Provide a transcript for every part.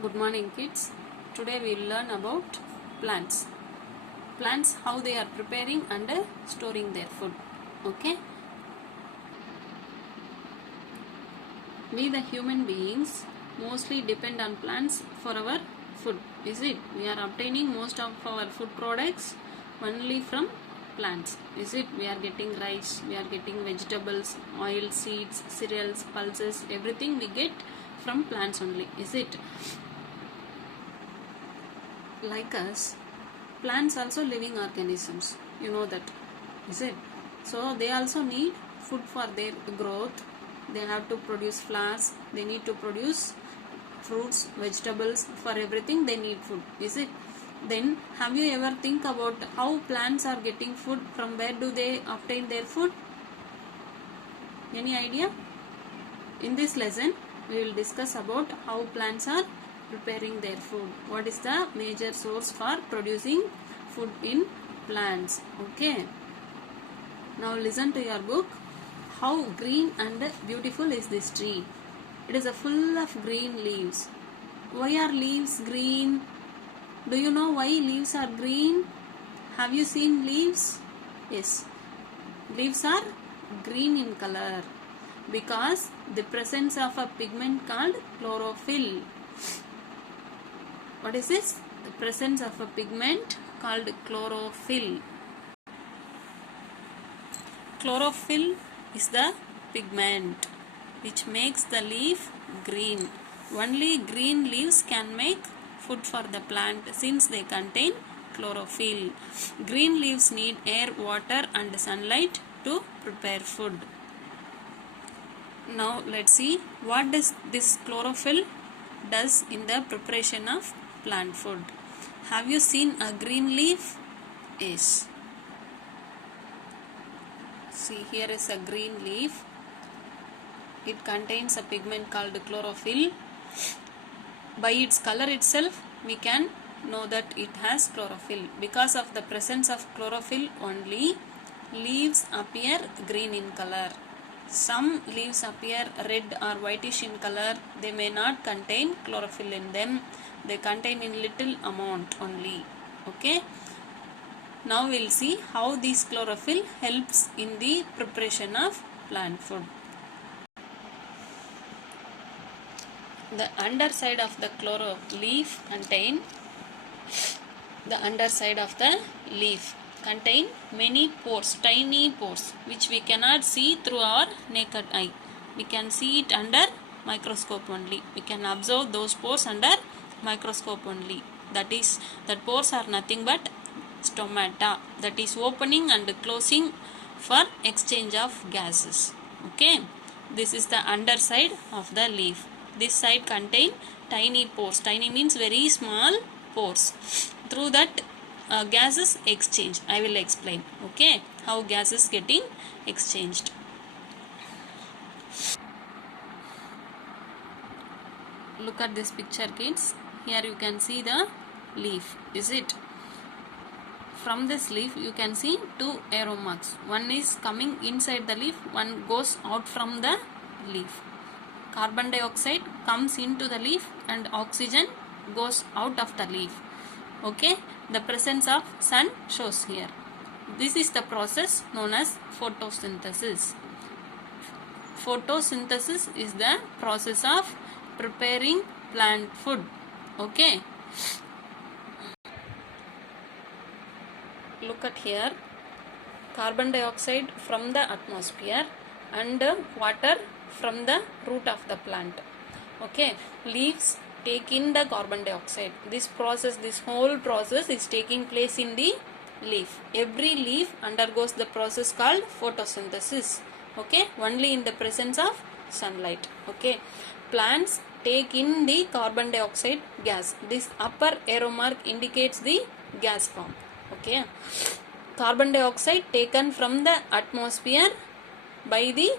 Good morning, kids. Today we will learn about plants. Plants, how they are preparing and storing their food. Okay. We the human beings mostly depend on plants for our food. Is it? We are obtaining most of our food products only from plants. Is it? We are getting rice, we are getting vegetables, oil, seeds, cereals, pulses, everything we get from plants only. Is it? Like us, plants also living organisms, you know that, is it? So they also need food for their growth. They have to produce flowers, they need to produce fruits, vegetables, for everything they need food, is it? Then have you ever think about how plants are getting food? From where do they obtain their food? Any idea? In this lesson we will discuss about how plants are preparing their food. What is the major source for producing food in plants? Okay. Now listen to your book. How green and beautiful is this tree? It is full of green leaves. Why are leaves green? Do you know why leaves are green? Have you seen leaves? Yes. Leaves are green in color because the presence of a pigment called chlorophyll. What is this? The presence of a pigment called chlorophyll. Chlorophyll is the pigment which makes the leaf green. Only green leaves can make food for the plant since they contain chlorophyll. Green leaves need air, water and sunlight to prepare food. Now let's see what does this chlorophyll does in the preparation of plant food. Have you seen a green leaf? Yes. See, here is a green leaf. It contains a pigment called chlorophyll. By its color itself, we can know that it has chlorophyll. Because of the presence of chlorophyll only, leaves appear green in color. Some leaves appear red or whitish in color. They may not contain chlorophyll in them. They contain in little amount only. Okay. Now we'll see how this chlorophyll helps in the preparation of plant food. The underside of the leaf contain many pores, tiny pores, which we cannot see through our naked eye. We can see it under microscope only. We can observe those pores under microscope only. That pores are nothing but stomata, that is opening and closing for exchange of gases. Okay, this is the underside of the leaf. This side contain tiny pores. Tiny means very small pores. Through that gases exchange. I will explain. Okay, how gases getting exchanged. Look at this picture, kids. Here you can see the leaf. Is it? From this leaf you can see two arrow marks. One is coming inside the leaf, one goes out from the leaf. Carbon dioxide comes into the leaf and oxygen goes out of the leaf. Okay, the presence of sun shows here. This is the process known as photosynthesis. Photosynthesis is the process of preparing plant food. Okay. Look at here, carbon dioxide from the atmosphere and water from the root of the plant. Okay, leaves take in the carbon dioxide. This whole process is taking place in the leaf. Every leaf undergoes the process called photosynthesis. Okay, only in the presence of sunlight. Okay, plants take in the carbon dioxide gas. This upper arrow mark indicates the gas form. Okay, carbon dioxide taken from the atmosphere by the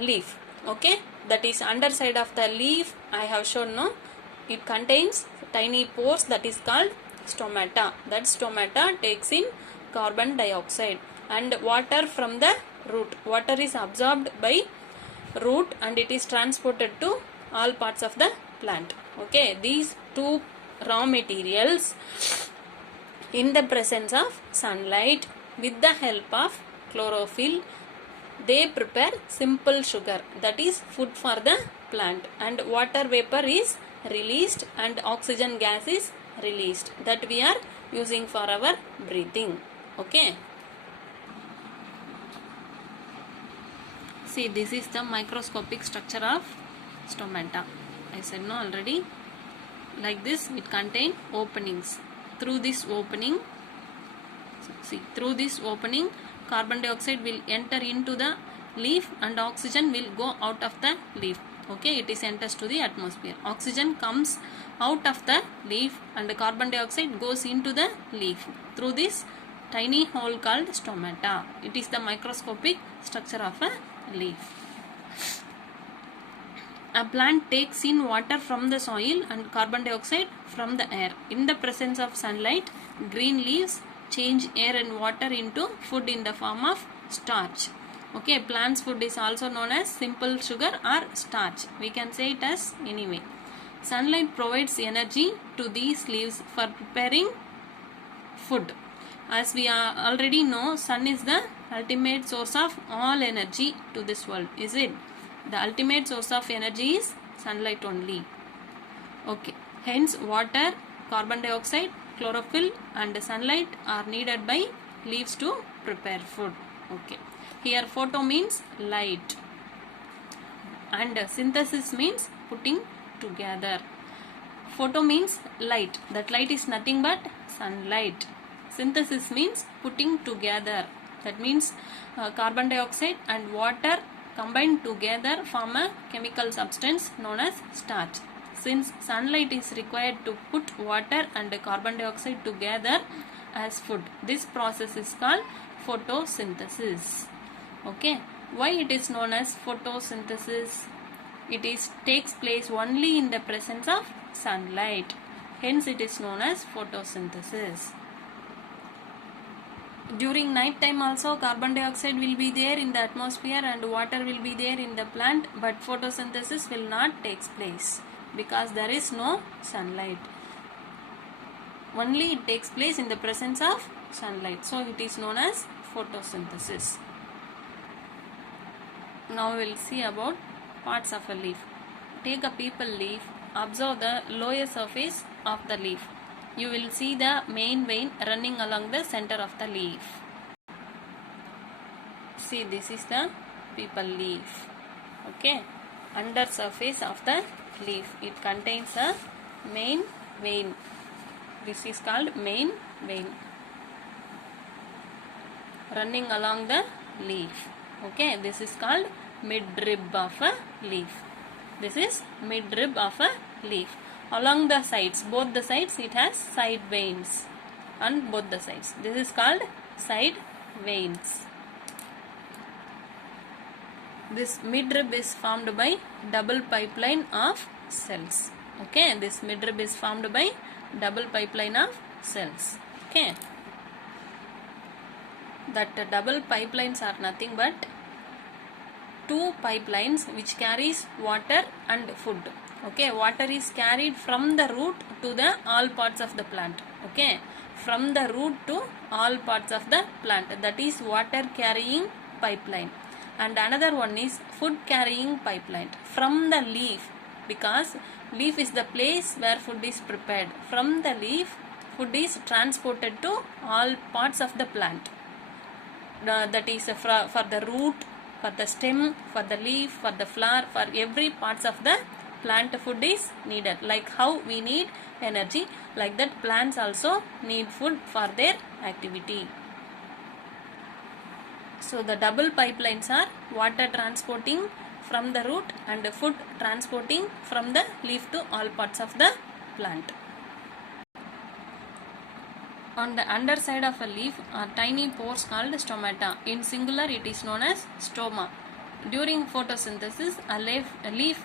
leaf. Okay, that is underside of the leaf. I have shown, no, it contains tiny pores, that is called stomata. That stomata takes in carbon dioxide and water from the root. Water is absorbed by root and it is transported to all parts of the plant. Okay, these two raw materials, in the presence of sunlight, with the help of chlorophyll, they prepare simple sugar, that is food for the plant, and water vapor is released and oxygen gas is released, that we are using for our breathing. Okay, see, this is the microscopic structure of stomata. I said no already. Like this, it contains openings. Through this opening, carbon dioxide will enter into the leaf and oxygen will go out of the leaf. Okay, it is enters to the atmosphere. Oxygen comes out of the leaf and carbon dioxide goes into the leaf through this tiny hole called stomata. It is the microscopic structure of a leaf. A plant takes in water from the soil and carbon dioxide from the air. In the presence of sunlight, green leaves change air and water into food in the form of starch. Okay, plant's food is also known as simple sugar or starch. We can say it as anyway. Sunlight provides energy to these leaves for preparing food. As we already know, sun is the ultimate source of all energy to this world. Is it? The ultimate source of energy is sunlight only. Okay. Hence, water, carbon dioxide, chlorophyll and sunlight are needed by leaves to prepare food. Okay. Here, photo means light and synthesis means putting together. Photo means light. That light is nothing but sunlight. Synthesis means putting together. That means carbon dioxide and water combined together form a chemical substance known as starch. Since sunlight is required to put water and carbon dioxide together as food, this process is called photosynthesis. Okay, why it is known as photosynthesis? It takes place only in the presence of sunlight. Hence, it is known as photosynthesis. During night time also, carbon dioxide will be there in the atmosphere and water will be there in the plant, but photosynthesis will not take place because there is no sunlight. Only it takes place in the presence of sunlight. So, it is known as photosynthesis. Now, we will see about parts of a leaf. Take a people leaf, observe the lower surface of the leaf. You will see the main vein running along the center of the leaf. See, this is the people leaf. Okay, under surface of the leaf, it contains a main vein. This is called main vein running along the leaf. Okay, this is called midrib of a leaf. This is midrib of a leaf. Along the sides, both the sides, it has side veins on both the sides. This is called side veins. This midrib is formed by double pipeline of cells. Okay, this midrib is formed by double pipeline of cells. Okay, that double pipelines are nothing but two pipelines which carries water and food. Okay, water is carried from the root to the all parts of the plant. Okay, from the root to all parts of the plant, that is water carrying pipeline. And another one is food carrying pipeline from the leaf, because leaf is the place where food is prepared. From the leaf, food is transported to all parts of the plant. That is for the root, for the stem, for the leaf, for the flower, for every parts of the plant food is needed. Like how we need energy, like that plants also need food for their activity. So the double pipelines are water transporting from the root and food transporting from the leaf to all parts of the plant. On the underside of a leaf are tiny pores called stomata. In singular, it is known as stoma. During photosynthesis, a leaf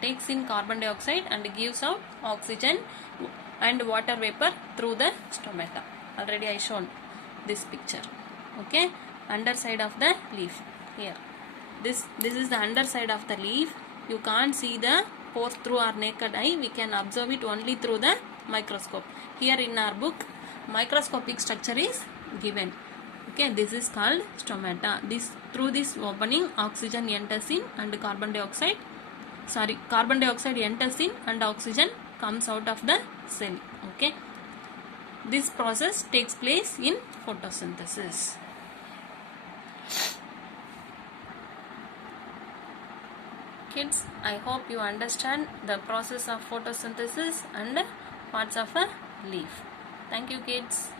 takes in carbon dioxide and gives out oxygen and water vapor through the stomata. Already I shown this picture. Okay, underside of the leaf here. This is the underside of the leaf. You can't see the pore through our naked eye. We can observe it only through the microscope. Here in our book, microscopic structure is given. Okay, this is called stomata. Through this opening, oxygen enters in and carbon dioxide enters in and oxygen comes out of the cell. Okay, this process takes place in photosynthesis. Kids, I hope you understand the process of photosynthesis and parts of a leaf. Thank you, kids.